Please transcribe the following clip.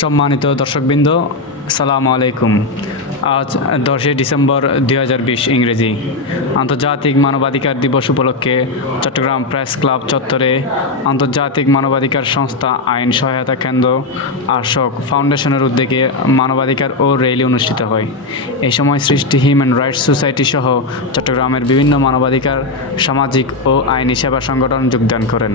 সম্মানিত দর্শকবৃন্দ, সালাম আলাইকুম। আজ দশই ডিসেম্বর দুই হাজার বিশ ইংরেজি। আন্তর্জাতিক মানবাধিকার দিবস উপলক্ষে চট্টগ্রাম প্রেস ক্লাব চত্বরে আন্তর্জাতিক মানবাধিকার সংস্থা আইন সহায়তা কেন্দ্র, আশোক ফাউন্ডেশনের উদ্যোগে মানবাধিকার ও র্যালি অনুষ্ঠিত হয়। এই সময় সৃষ্টি হিউম্যান রাইটস সোসাইটি সহ চট্টগ্রামের বিভিন্ন মানবাধিকার, সামাজিক ও আইনি সেবা সংগঠন যোগদান করেন।